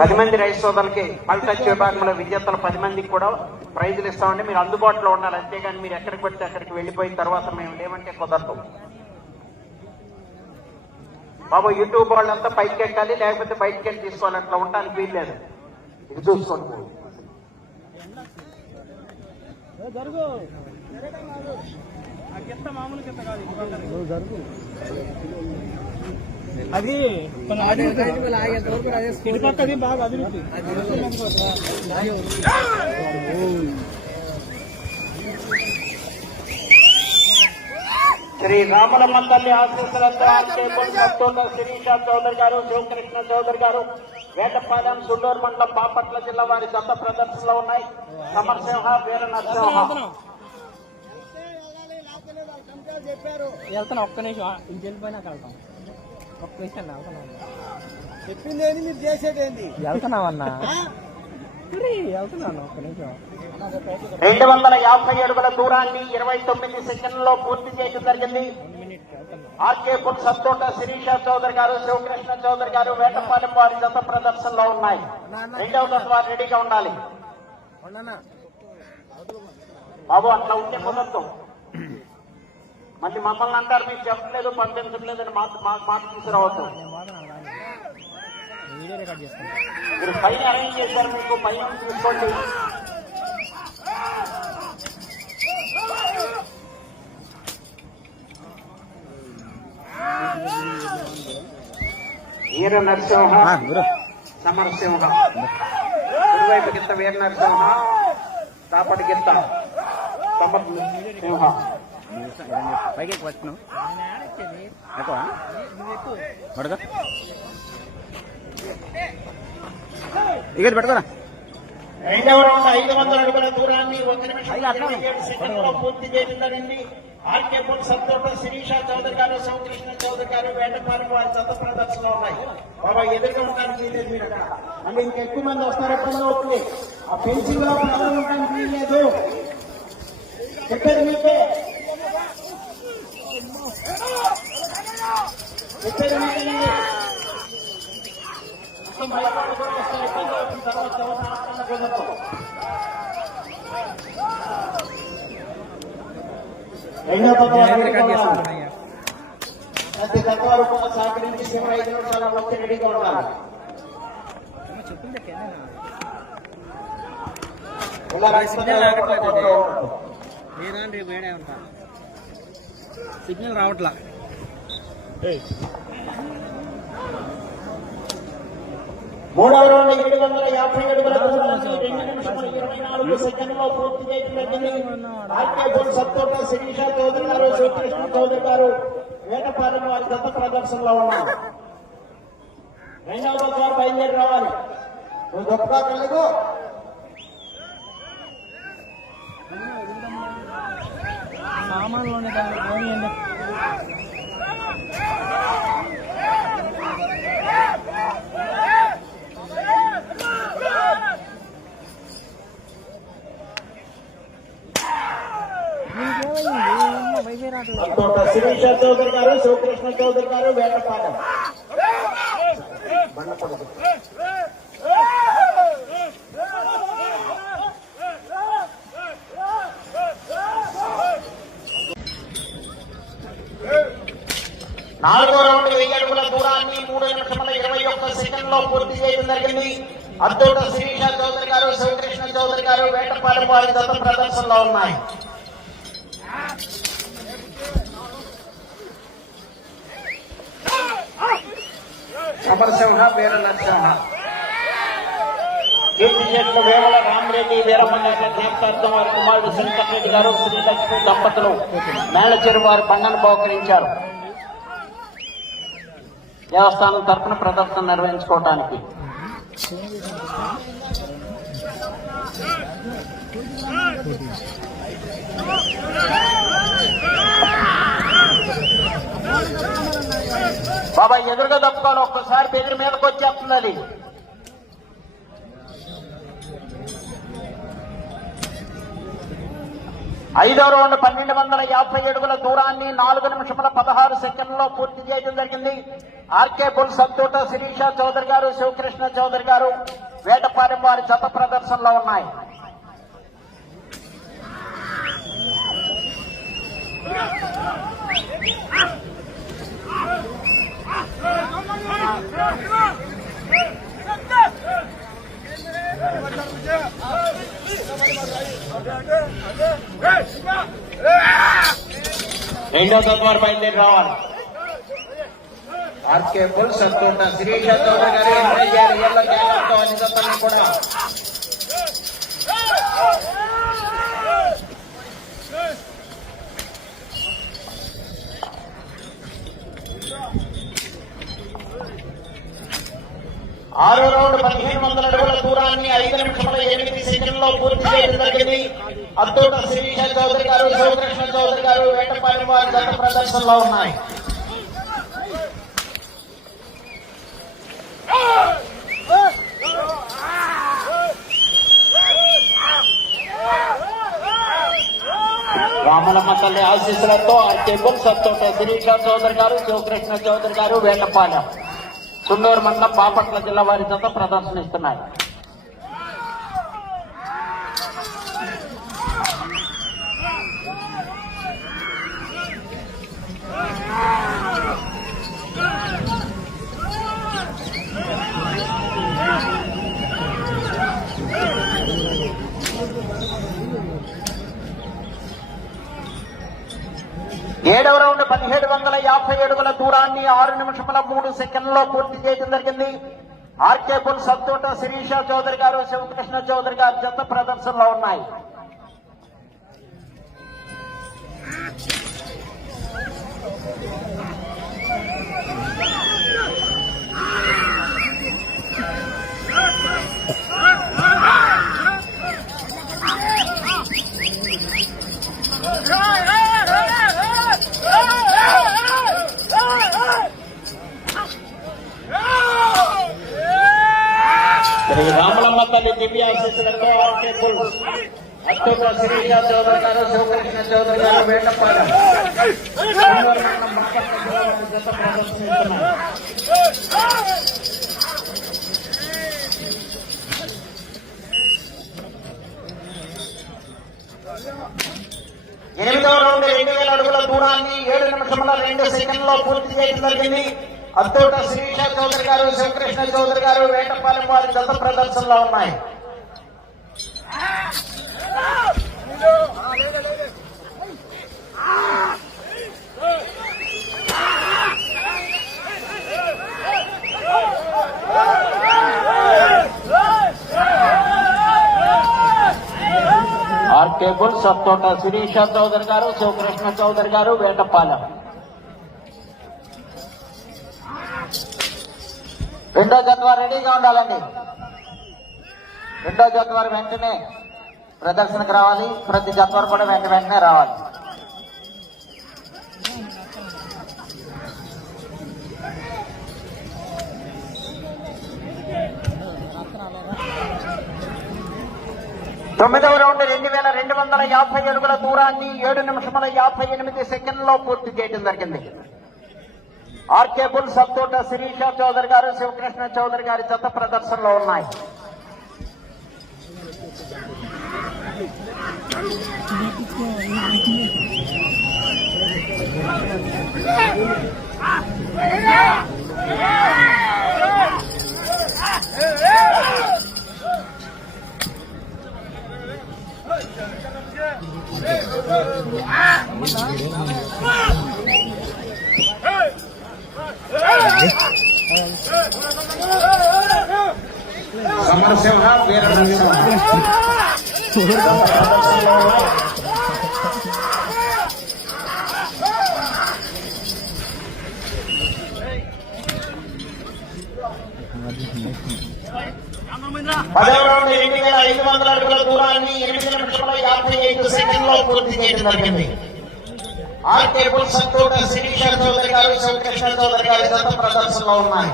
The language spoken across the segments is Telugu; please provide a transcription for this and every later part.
పది మంది రైతు సోదరులకి పల్టచ్ విభాగంలో విజేతలు పది మందికి కూడా ప్రైజులు ఇస్తామండి. మీరు అందుబాటులో ఉండాలి. అంతేగాని మీరు ఎక్కడికి పెడితే అక్కడికి వెళ్ళిపోయిన తర్వాత మేము లేవంటే కుదరదు. బాబు యూట్యూబ్ వాళ్ళంతా పైకి ఎక్కాలి. లేకపోతే బయటికి వెళ్ళి తీసుకోవాలి. అట్లా ఉండడానికి వీల్లేదు ఇది చూసుకోండి. అది ఇటు పక్కది బాగా అభివృద్ధి. శ్రీ రామలమ్మ తల్లి ఆశీస్సులతో శిరీష చౌదరి గారు శివకృష్ణ చౌదరి గారు వేటపాలెం సుండూరు మండలం బాపట్ల జిల్లా వారి దత్త ప్రదర్శనలో ఉన్నాయి. సమరసింహ వీర నరసింహ. వెళ్తాను ఒక్క నిమిషం ఇంక వెళ్ళిపోయినాక వెళ్తాం. ఒక్క నిమిషం వెళ్తాను చెప్పింది ఏంది? మీరు చేసేది ఏంది? వెళ్తున్నావన్నా? వెళ్తున్నాను ఒక్క నిమిషం. రెండు వందల యాభై అడుగుల దూరాన్ని ఇరవై తొమ్మిది సెకండ్లలో పూర్తి చేయడం జరిగింది. ఆర్కేపుల్ సత్తోట శిరీష చౌదరి గారు శివకృష్ణ చౌదరి గారు వేటపాలెం వారి జత ప్రదర్శనలో ఉన్నాయి. రెండవ జత వారు రెడీగా ఉండాలి. బాబు అట్లా ఉంటే కుదరదు. మళ్ళీ మమ్మల్ని అంటారు మీకు చెప్పలేదు పంపించట్లేదు అని మాట మాట తీసుకురావద్దు. మీరు పైన అరేంజ్ చేశారు మీకు పైన తీసుకోండి వీర నరసింహ సమరసింహ కుడివైపు గిత్త వీర నరసింహ దాపటి గిత్త సమర్ పైకి వచ్చినావు ఎక్కువ ఇక్కడ పెట్టుకోరా రెండవ రౌండ్ ఐదు వందల అడుగుల దూరాన్ని ఒక నిమిషం. పూర్తి చేయడం జరిగింది ఆర్కే శిరీష చౌదరి గారు శివకృష్ణ చౌదరి గారు వేటపాలెం వారి జత ప్రదర్శనలో ఉన్నాయి బాబా ఎదురుగా ఉండడానికి వీలేదు మీరు అంటే ఇంకా ఎక్కువ? మంది వస్తారు అవుతుంది ఆ పెన్సిల్లో ప్రాబ్లం ఉండడానికి వీల్లేదు చెప్పేది మీకే చెప్పేది మీకే మొత్తం భయపడి కూడా వస్తారు ఇబ్బంది అవుతుంది తర్వాత ఎవరు ఆడకుండా కుదరదు. రెండో పక్క వారు రికార్డ్ రెడీగా చేస్తాను ఉండాలి. ప్రతి పక్క వారు కూడా సహకరించి శివ ఐదు నిమిషాల వచ్చి రెడీగా ఉండాలి చెప్పింది ఇలా రైతులు ఎవరు లేదండి వేడే ఉంటా సిగ్నల్ రావట్లా మూడవ రౌండ్ ఏడు వందల యాభై అడుగుల దూరాన్ని రెండు నిమిషముల ఇరవై నాలుగు సెకండ్లో పూర్తి ఆర్కేపూర్ సత్తోట శిరీష చౌదరి గారు శ్రీకృష్ణ చౌదరి గారు వేటపాలెం వారి గత ప్రదర్శనలో ఉన్నారు. రెండవ వారు బయలుదేరి రావాలి. నువ్వు గొప్పగా కలుగు. సామాన్లు ఉన్నాయి పోనీయండి. దీనికేమైంది? అమ్మ, వైఫై రావట్లేదు. సత్తోట శిరీష చౌదరి గారు శివకృష్ణ చౌదరి గారు వేటపాలెం బండపడదు నాలుగో రౌండ్ వెయ్యి అడుగుల దూరాన్ని మూడు నిమిషముల ఇరవై ఒక్క సెకండ్లో పూర్తి చేయడం జరిగింది. అద్భుత శిరీష చౌదరి గారు శివకృష్ణ చౌదరి గారు వేటపాలెం వారి గత ప్రదర్శనలో ఉన్నాయి. సమరసింహ వీర నరసింహ కీర్తి చేసిన వేమల రామరెడ్డి వీరమన్నట్ల జ్ఞాపకార్థం వారి కుమారుడు శంకర్ రెడ్డి గారు శ్రీలక్ష్మి దంపతులు మేళచెరు వారు బండను బహుకరించారు. దేవస్థానం తరఫున ప్రదర్శన నిర్వహించుకోవటానికి. బాబా ఎదురుగా తప్పుకోవాలి ఒక్కసారి బెదిరి మీదకి వచ్చేస్తుంది ఐదో రౌండ్ పన్నెండు వందల యాభై అడుగుల దూరాన్ని నాలుగు నిమిషముల పదహారు సెకండ్లో పూర్తి చేయడం జరిగింది. ఆర్కే బుల్ సంతూట శిరీష చౌదరి గారు శివకృష్ణ చౌదరి గారు వేటపాలెం వారి జత ప్రదర్శనలో ఉన్నాయి. రెండో తత్వారు బయలుదేరి రావాలి ఆర్కే బుల్ సత్తోట శిరీష చౌదరి గారు ఎనభై ఆరు ఏళ్ళ ఆరో రౌండ్ పదిహేను వందల అడుగుల దూరాన్ని ఐదు నిమిషముల ఎనిమిది సెకండ్లో పూర్తి చేయడం జరిగింది. అత్తోట శిరీష చౌదరి గారు శివకృష్ణ చౌదరి గారు వేటపాలెం వారి గత ప్రదర్శనలో ఉన్నాయి. రామలమ్మ తల్లి ఆశీస్సులతో ఆర్కే బుల్ సత్తోట శిరీష చౌదరి గారు శివకృష్ణ చౌదరి గారు వేటపాలెం. చుండూరు మండలం బాపట్ల జిల్లా వారి జత ప్రదర్శనిస్తున్నాయి. ఏడవ యాభై అడుగుల దూరాన్ని ఆరు నిమిషముల మూడు సెకండ్లలో పూర్తి చేయడం జరిగింది. ఆర్కే బుల్ శిరీష చౌదరి గారు శివకృష్ణ చౌదరి గారు జత ప్రదర్శనలో ఉన్నాయి. చేయడం జరిగింది అత్తోట శిరీష చౌదరి గారు శివకృష్ణ చౌదరి గారు వేటపాలెం వారి జత ప్రదర్శనలో ఉన్నాయి. ఆర్ బుల్ సత్తోట శిరీష చౌదరి గారు శివకృష్ణ చౌదరి గారు వేటపాలెం. రెండో జత రెడీగా ఉండాలండి. రెండో జత వెంటనే ప్రదర్శనకు రావాలి. ప్రతి జత కూడా వెంట వెంటనే రావాలి. తొమ్మిదవ రౌండ్ రెండు వేల రెండు వందల యాభై అడుగుల దూరాన్ని ఏడు నిమిషముల యాభై ఎనిమిది సెకండ్లో పూర్తి చేయడం జరిగింది. ఆర్కే బుల్ సత్తోట శిరీష చౌదరి గారు శివకృష్ణ చౌదరి గారి చెత్త ప్రదర్శనలో ఉన్నాయి Yeah! ఆర్కే బుల్సన్ తోట చౌదరి గారు శివకృష్ణ చౌదరి గారి గత ప్రదర్శనలో ఉన్నాయి.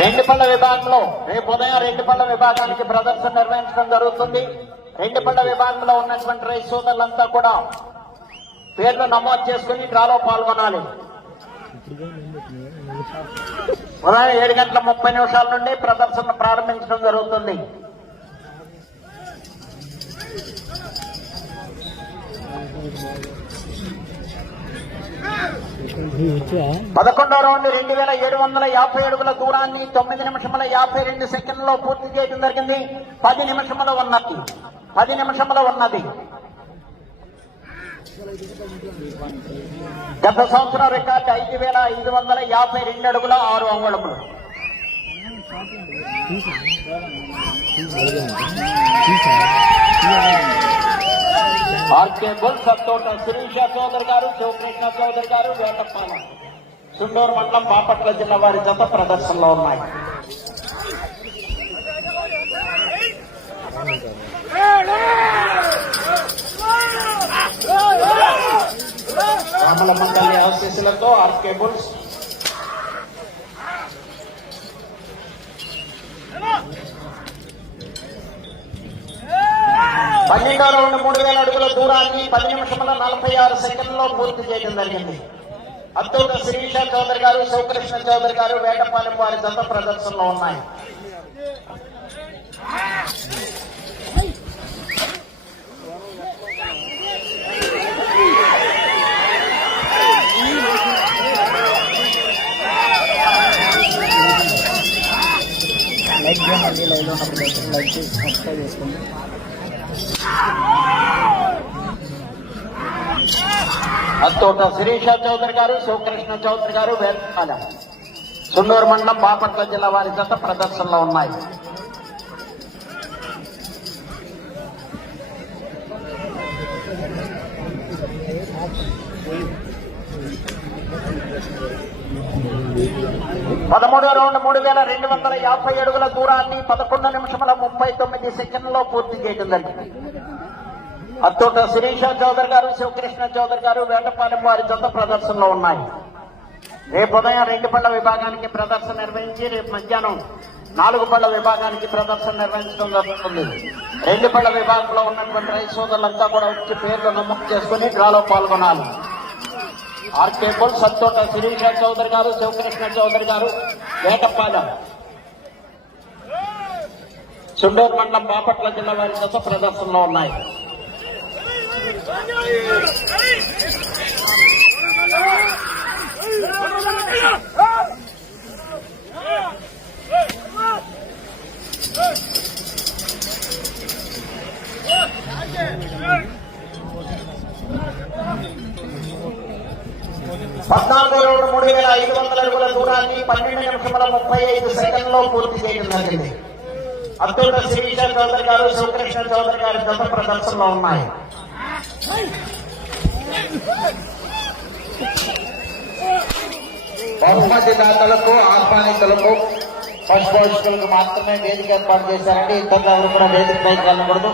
రెండు పళ్ళ విభాగంలో రేపు ఉదయం రెండు పళ్ళ విభాగానికి ప్రదర్శన నిర్వహించడం జరుగుతుంది. రెండు పళ్ళ విభాగంలో ఉన్నటువంటి రైతు సోదరులంతా కూడా పేర్లు నమోదు చేసుకుని డ్రాలో పాల్గొనాలి. ఉదయం ఏడు గంటల ముప్పై నిమిషాల నుండి ప్రదర్శన ప్రారంభించడం జరుగుతుంది. పదకొండవ రౌండ్ రెండు వేల ఏడు వందల యాభై అడుగుల దూరాన్ని తొమ్మిది నిమిషముల యాభై రెండు సెకండ్లో పూర్తి చేయడం జరిగింది. పది నిమిషముల ఉన్నది పది నిమిషంలో ఉన్నది. గత సంవత్సరం రికార్డు ఐదు వేల ఐదు వందల యాభై రెండు అడుగుల ఆరు అంగుళములు. ఆర్కే బుల్ సత్తోట శిరీష చౌదరి గారు శివకృష్ణ చౌదరి గారు వేటపాలెం. సుండూరు మండలం బాపట్ల జిల్లా వారి జత ప్రదర్శనలో ఉన్నాయి. రామల మండలి ఆశీస్సులతో ఆర్కే బుల్స్ పన్నెండో రౌండ్ మూడు వేల అడుగుల దూరాన్ని పది నిమిషముల నలభై ఆరు సెకండ్లో పూర్తి చేయడం జరిగింది. అత్తూట శిరీష చౌదరి గారు శివకృష్ణ చౌదరి గారు వేటపాలెం వారి జత ప్రదర్శనలో ఉన్నాయి. లైవ్లో ఉన్నప్పుడు లైక్ చేసి సబ్స్క్రైబ్ చేసుకోండి. అత్తోట శిరీష చౌదరి గారు శివకృష్ణ చౌదరి గారు వేటపాలెం సున్నూరు మండలం బాపట్ల జిల్లా వారి జత ప్రదర్శనలో ఉన్నాయి. పదమూడో రౌండ్ మూడు వేల రెండు వందల యాభై అడుగుల దూరాన్ని పదకొండు నిమిషముల ముప్పై తొమ్మిది సెకండ్లో పూర్తి చేయడం జరిగింది. అత్తోట శిరీష చౌదరి గారు శివకృష్ణ చౌదరి గారు వేటపాలెం వారి జత ప్రదర్శనలో ఉన్నాయి. రేపు ఉదయం రెండు పళ్ళ విభాగానికి ప్రదర్శన నిర్వహించి రేపు మధ్యాహ్నం నాలుగు పళ్ళ విభాగానికి ప్రదర్శన నిర్వహించడం జరుగుతుంది. రెండు పళ్ళ విభాగంలో ఉన్నటువంటి రైతు సోదరులంతా కూడా వచ్చి పేర్లు నమోదు చేసుకుని డ్రాలో పాల్గొనాలి. ఆర్కే బుల్ సంతోట శిరీష చౌదరి గారు శివకృష్ణ చౌదరి గారు వేటపాలెం. చుండూరు మండలం బాపట్ల జిల్లా వారి జత ప్రదర్శనలో ఉన్నాయి పద్నాలుగో రౌండ్ మూడు వేల ఐదు వందల అడుగుల దూరాన్ని పన్నెండు నిమిషముల ముప్పై ఐదు సెకండ్లో పూర్తి చేయడం జరిగింది. అత్యంత శిరీష చౌదరి గారు శివకృష్ణ చౌదరి గారి గత ప్రదర్శనలో ఉన్నాయి. బహుమతి దాతలకు ఆహ్వానితులకు పశుపోషకులకు మాత్రమే వేదిక ఏర్పాటు చేశారండి. ఇతరులు ఎవరు కూడా వేదిక పైకి వెళ్ళకూడదు.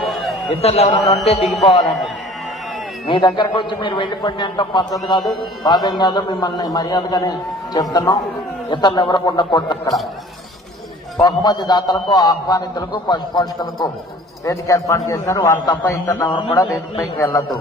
ఇతరులు ఎవరు ఉంటే దిగిపోవాలండి. మీ దగ్గరకు వచ్చి మీరు వెళ్ళిపోండి అంటే పద్ధతి కాదు బాధ్యం కాదు మిమ్మల్ని మర్యాదగానే చెప్తున్నాం. ఇతరులు ఎవరు ఉండకూడదు అక్కడ. బహుమతి దాతలకు ఆహ్వానితులకు పశుపోషకులకు వేదిక ఏర్పాటు చేశారు. వారు తప్ప ఇతరులు ఎవరు కూడా వేదిక పైకి వెళ్ళొద్దు.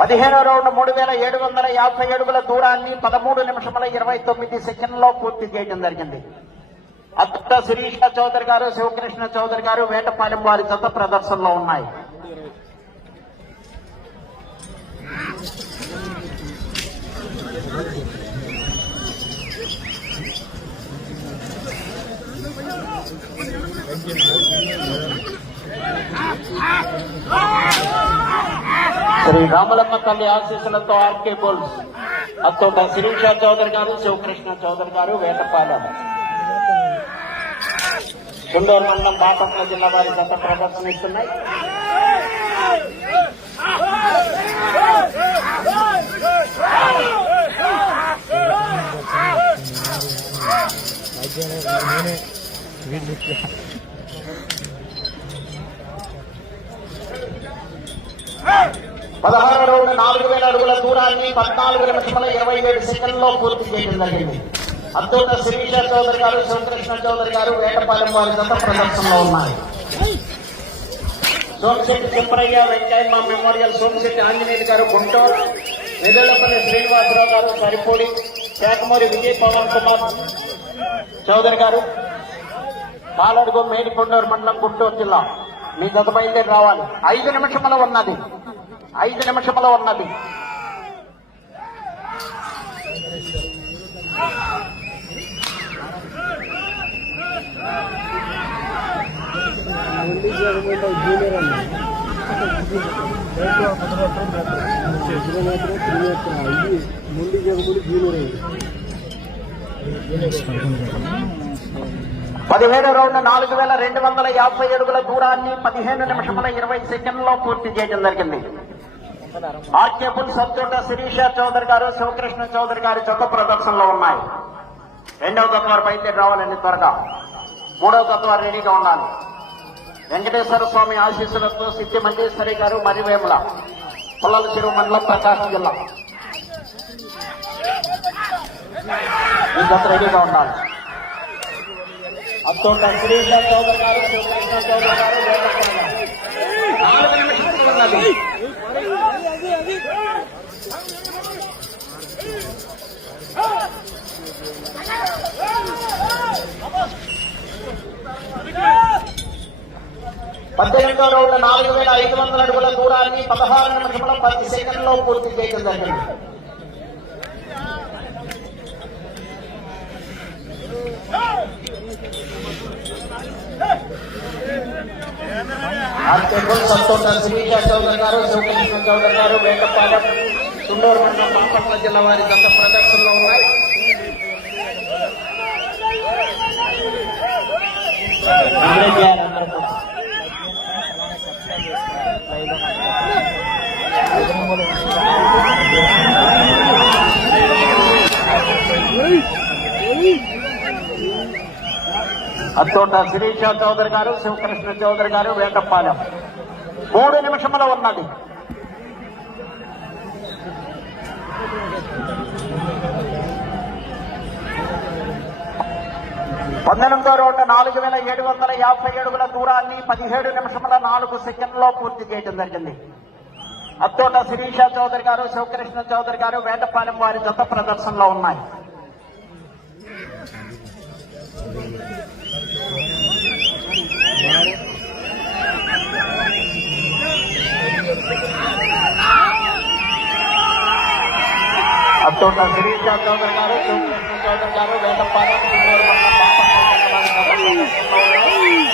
పదిహేనో రౌండ్ మూడు వేల ఏడు వందల యాభై అడుగుల దూరాన్ని పదమూడు నిమిషముల ఇరవై తొమ్మిది సెకండ్లో పూర్తి చేయడం జరిగింది. అత్త శిరీష చౌదరి గారు శివకృష్ణ చౌదరి గారు వేటపాలెం వారి జత ప్రదర్శనలో ఉన్నాయి. శ్రీ రామలమ్మ తల్లి ఆశీస్సులతో ఆర్కే బోల్స్ అత్తోట శిరీష చౌదరి గారు శివకృష్ణ చౌదరి గారు వేటపాలెం. గుండూరు మండలం బాపట్ల జిల్లా వారి గత ప్రదర్శనిస్తున్నాయి. నేనే పదహారు రౌండ్ నాలుగు వేల అడుగుల దూరాన్ని పద్నాలుగు నిమిషముల ఇరవై ఏడు సెకండ్లో పూర్తి చేయడం జరిగింది. అద్భుత శిరీష చౌదరి గారు శివకృష్ణ చౌదరి గారు వేటపాలెం వారి జత ప్రదర్శనలో ఉన్నాయి. సోమశెట్టి సుబ్బరయ్య వెంకయ్య మెమోరియల్ సోమశెట్టి ఆంజనేయులు గారు గుంటూరు. నిధులపల్లి శ్రీనివాసరావు గారు సరిపూడి. శాఖమూరి విజయ్ పవన్ కుమార్ చౌదరి గారు. పాలడుగు మేడికొండూరు మండలం గుంటూరు జిల్లా. మీ గత బయలుదేరి రావాలి. ఐదు నిమిషముల ఉన్నది. ఐదు నిమిషముల ఉన్నది. ముందు జగముడి జూనియర్ పదిహేను రౌండ్ నాలుగు వేల రెండు వందల యాభై అడుగుల దూరాన్ని పదిహేను నిమిషముల ఇరవై సెకండ్లో పూర్తి చేయడం జరిగింది. ఆర్కేపుల్ సబ్జోట శిరీష చౌదరి గారు శివకృష్ణ చౌదరి గారి జత ప్రదర్శనలో ఉన్నాయి. రెండవ గత వారు బయలుదేరి రావాలండి త్వరగా. మూడవ గత వారు రెడీగా ఉండాలి. వెంకటేశ్వర స్వామి ఆశీస్సులతో సిద్ధి మంజేశ్వరి గారు మరివేముల పుల్లల చెరువు మండలం ప్రకాశం జిల్లా. ఈ గత రెడీగా ఉండాలి. అత్తోట శిరీష చౌదరి గారు శివకృష్ణ చౌదరి గారు నాలుగు నిమిషాలు పద్దెనిమిదిలో పద్దెనిమిదో రౌండ్ నాలుగు వేల ఐదు వందల అడుగుల దూరాన్ని పదహారు నిమిషముల పది సెకండ్లో పూర్తి చేయడం జరిగింది. ఆర్కేపుల్ సంతోష శ్రీజ చౌదరి గారు శివకృష్ణ చౌదరి గారు వేటపాడ తుండూరు మండలం బాపట్ల జిల్లా వారి గత ప్రదర్శనలో ఉన్నాయి Hey! అత్తోట శిరీష చౌదరి గారు శివకృష్ణ చౌదరి గారు వేటపాలెం. మూడు నిమిషముల ఉన్నది. పంతొమ్మిదో రోడ్డు నాలుగు వేల ఏడు వందల యాభై ఏడుగుల దూరాన్ని పదిహేడు నిమిషముల నాలుగు సెకండ్లో పూర్తి చేయడం జరిగింది. అత్తోట శిరీష చౌదరి గారు శివకృష్ణ చౌదరి గారు వేటపాలెం వారి జత ప్రదర్శనలో ఉన్నాయి. అత్తోట శిరీష చౌదరి గారు శివకృష్ణ చౌదరి గారు వేటపాలెం తుమ్మూరు మండలం బాపట్ల జిల్లా వారి జత ప్రదర్శనలో ఉన్నాయి.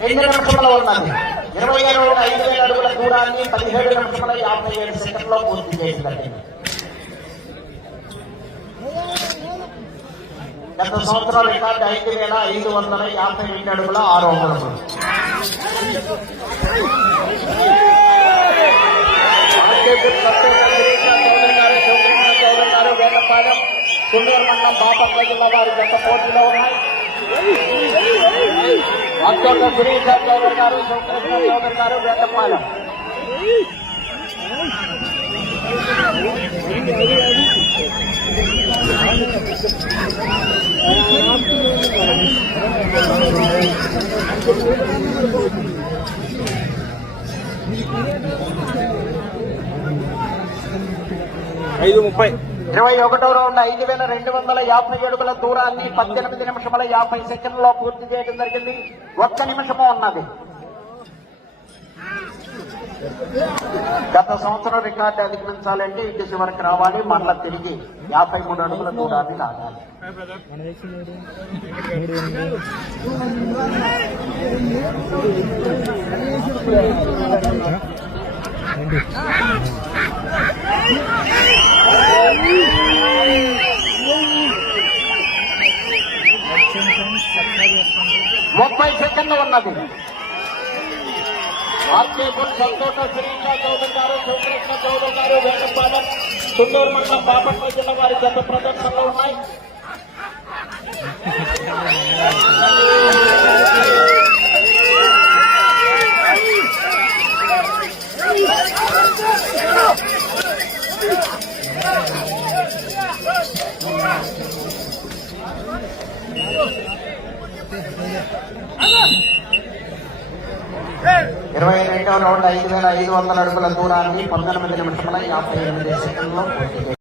రెండు నిమిషముల ఉన్నది ఇరవై ఏడు ఐదు వేల అడుగుల దూరాన్ని పదిహేడు నిమిషముల యాభై ఏడు సెకండ్లో పూర్తి చేసిందండి గత సంవత్సరం రికార్డు ఐదు వేల ఐదు వందల యాభై రెండు అడుగుల ఆరు వందలు చౌదరి గారు చౌదరి గారు వేటపాలెం తుమ్మూరు మండలం బాపట్ల జిల్లా వారి గత పోటీలో ఉన్నాయి? అత్యంత శిరీష చౌదరి గారు శివకృష్ణ చౌదరి గారు వేటపాలెం. ఐదు ముప్పై. ఇరవై ఒకటో రౌండ్ ఐదు వేల రెండు వందల యాభై అడుగుల దూరాన్ని పద్దెనిమిది నిమిషముల యాభై సెకండ్లో పూర్తి చేయడం జరిగింది. ఒక్క నిమిషము ఉన్నది. గత సంవత్సరం రికార్డు అధిగమించాలంటే ఇటు చివరికి రావాలి మళ్ళా తిరిగి యాభై మూడు అడుగుల దూరాన్ని లాగాలి. ఏంటి? ముప్పై సెకండ్లు ఉన్నది ఆర్కే సంతోట సంతోష చౌదరి గారు శివకృష్ణ చౌదరి గారు వేణుపాలెం తుండూరు మండలం బాపట్ల జిల్లా వారి గత ప్రదర్శనలో ఉన్నాయి Go! ఇరవై రెండవ రౌండ్ ఐదు వేల ఐదు వందల అడుగుల దూరాన్ని పంతొమ్మిది నిమిషముల యాభై ఎనిమిది సెకండ్లో పూర్తి చేశారు.